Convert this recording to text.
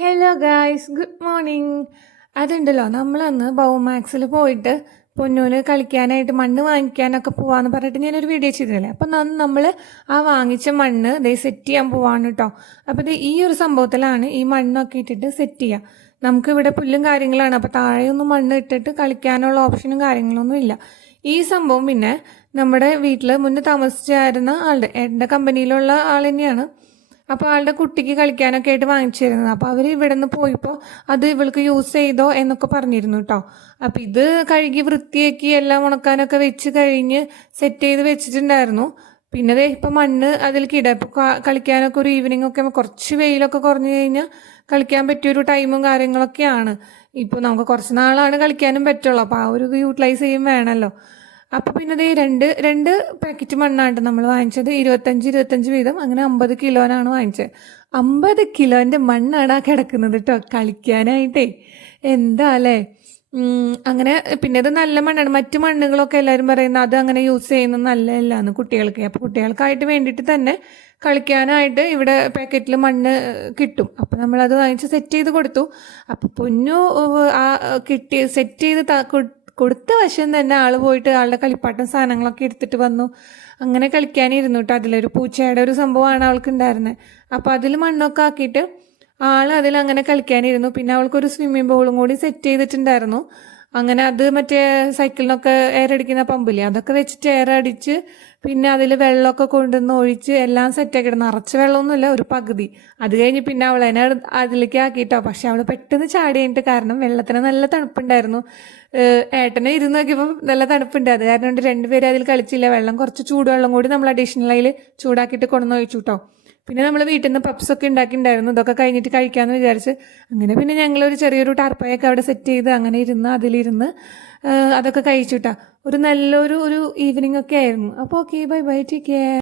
Hello guys, good morning. അതുണ്ടല്ലോ, നമ്മളന്ന് ബൗമാക്സിൽ പോയിട്ട് പൊന്നൂന് കളിക്കാനായിട്ട് മണ്ണ് വാങ്ങിക്കാനൊക്കെ പോവാന്ന് പറഞ്ഞിട്ട് ഞാനൊരു വീഡിയോ ചെയ്തില്ലേ. അപ്പം നമ്മൾ ആ വാങ്ങിച്ച മണ്ണ് സെറ്റ് ചെയ്യാൻ പോവാണ് കേട്ടോ. അപ്പോൾ ഈ ഒരു സംഭവത്തിലാണ് ഈ മണ്ണൊക്കെ ഇട്ടിട്ട് സെറ്റ് ചെയ്യുക. നമുക്കിവിടെ പുല്ലും കാര്യങ്ങളാണ്, അപ്പോൾ താഴെയൊന്നും മണ്ണ് ഇട്ടിട്ട് കളിക്കാനുള്ള ഓപ്ഷനും കാര്യങ്ങളൊന്നും ഇല്ല. ഈ സംഭവം പിന്നെ നമ്മുടെ വീട്ടിൽ മുന്നേ താമസിച്ചായിരുന്ന ആളുടെ എൻ്റെ കമ്പനിയിലുള്ള ആൾ തന്നെയാണ്. അപ്പോൾ ആളുടെ കുട്ടിക്ക് കളിക്കാനൊക്കെ ആയിട്ട് വാങ്ങിച്ചു തരുന്നത്. അപ്പോൾ അവർ ഇവിടെ നിന്ന് പോയപ്പോൾ അത് ഇവൾക്ക് യൂസ് ചെയ്തോ എന്നൊക്കെ പറഞ്ഞിരുന്നു കേട്ടോ. അപ്പോൾ ഇത് കഴുകി വൃത്തിയാക്കി എല്ലാം ഉണക്കാനൊക്കെ വെച്ച് കഴിഞ്ഞ് സെറ്റ് ചെയ്ത് വെച്ചിട്ടുണ്ടായിരുന്നു. പിന്നെ ഇപ്പം മണ്ണ് അതിലേക്ക് ഇപ്പോൾ കളിക്കാനൊക്കെ ഒരു ഈവനിങ് ഒക്കെ കുറച്ച് വെയിലൊക്കെ കുറഞ്ഞു കഴിഞ്ഞാൽ കളിക്കാൻ പറ്റിയൊരു ടൈമും കാര്യങ്ങളൊക്കെയാണ്. ഇപ്പോൾ നമുക്ക് കുറച്ച് നാളാണ് കളിക്കാനും പറ്റുള്ളൂ. അപ്പോൾ ആ ഒരു ഇത് യൂട്ടിലൈസ് ചെയ്യും വേണമല്ലോ. അപ്പോൾ പിന്നെ രണ്ട് പാക്കറ്റ് മണ്ണാണ് നമ്മൾ വാങ്ങിച്ചത്. 25 വീതം, അങ്ങനെ 50 കിലോനാണ് വാങ്ങിച്ചത്. 50 കിലോൻ്റെ മണ്ണാണ് ആ കിടക്കുന്നത് കേട്ടോ, കളിക്കാനായിട്ടേ. എന്താ അല്ലേ. അങ്ങനെ പിന്നെ ഇത് നല്ല മണ്ണാണ്. മറ്റു മണ്ണുകളൊക്കെ എല്ലാവരും പറയുന്നത് അത് അങ്ങനെ യൂസ് ചെയ്യുന്നത് നല്ലതല്ലാന്ന് കുട്ടികൾക്ക്. അപ്പോൾ കുട്ടികൾക്കായിട്ട് വേണ്ടിയിട്ട് തന്നെ കളിക്കാനായിട്ട് ഇവിടെ പാക്കറ്റിൽ മണ്ണ് കിട്ടും. അപ്പോൾ നമ്മളത് വാങ്ങിച്ച് സെറ്റ് ചെയ്ത് കൊടുത്തു. അപ്പോൾ പൊന്നു ആ സെറ്റ് ചെയ്ത് കൊടുത്ത വശം തന്നെ ആൾ പോയിട്ട് ആളുടെ കളിപ്പാട്ടം സാധനങ്ങളൊക്കെ എടുത്തിട്ട് വന്നു. അങ്ങനെ കളിക്കാനിരുന്നു കേട്ടോ. അതിലൊരു പൂച്ചയുടെ ഒരു സംഭവമാണ് അവൾക്ക് ഉണ്ടായിരുന്നത്. അപ്പോൾ അതിൽ മണ്ണൊക്കെ ആക്കിയിട്ട് ആൾ അതിലങ്ങനെ കളിക്കാനിരുന്നു. പിന്നെ അവൾക്കൊരു സ്വിമ്മിംഗ് പൂളും കൂടി സെറ്റ് ചെയ്തിട്ടുണ്ടായിരുന്നു. അങ്ങനെ അത് മറ്റേ സൈക്കിളിനൊക്കെ എയർ അടിക്കുന്ന പമ്പില്ലേ, അതൊക്കെ വെച്ചിട്ട് എയർ അടിച്ച് പിന്നെ അതിൽ വെള്ളമൊക്കെ കൊണ്ടുവന്ന് ഒഴിച്ച് എല്ലാം സെറ്റാക്കിയിട്ട്, നിറച്ച് വെള്ളമൊന്നുമില്ല, ഒരു പകുതി. അത് കഴിഞ്ഞ് പിന്നെ അവൾ അതിനെ അതിലേക്ക് ആക്കിയിട്ടോ. പക്ഷെ അവൾ പെട്ടെന്ന് ചാടി കഴിഞ്ഞിട്ട്, കാരണം വെള്ളത്തിന് നല്ല തണുപ്പുണ്ടായിരുന്നു. ഏട്ടനെ ഇരുന്ന് നോക്കിയപ്പോൾ നല്ല തണുപ്പുണ്ട്. അത് കാരണം കൊണ്ട് രണ്ടുപേരും അതിൽ കളിച്ചില്ല. വെള്ളം കുറച്ച് ചൂടുവെള്ളം കൂടി നമ്മൾ അഡീഷണൽ അതിൽ ചൂടാക്കിയിട്ട് കൊണ്ടുവന്ന് ഒഴിച്ചു കേട്ടോ. പിന്നെ നമ്മൾ വീട്ടിൽ നിന്ന് പപ്സൊക്കെ ഉണ്ടാക്കിയിട്ടുണ്ടായിരുന്നു. ഇതൊക്കെ കഴിഞ്ഞിട്ട് കഴിക്കാമെന്ന് വിചാരിച്ച് അങ്ങനെ പിന്നെ ഞങ്ങളൊരു ചെറിയൊരു ടാർപ്പായൊക്കെ അവിടെ സെറ്റ് ചെയ്ത് അങ്ങനെ അതിലിരുന്ന് അതൊക്കെ കഴിച്ചു കേട്ടോ. ഒരു നല്ലൊരു ഈവനിങ് ഒക്കെ ആയിരുന്നു. അപ്പോൾ okay, bye bye, take care.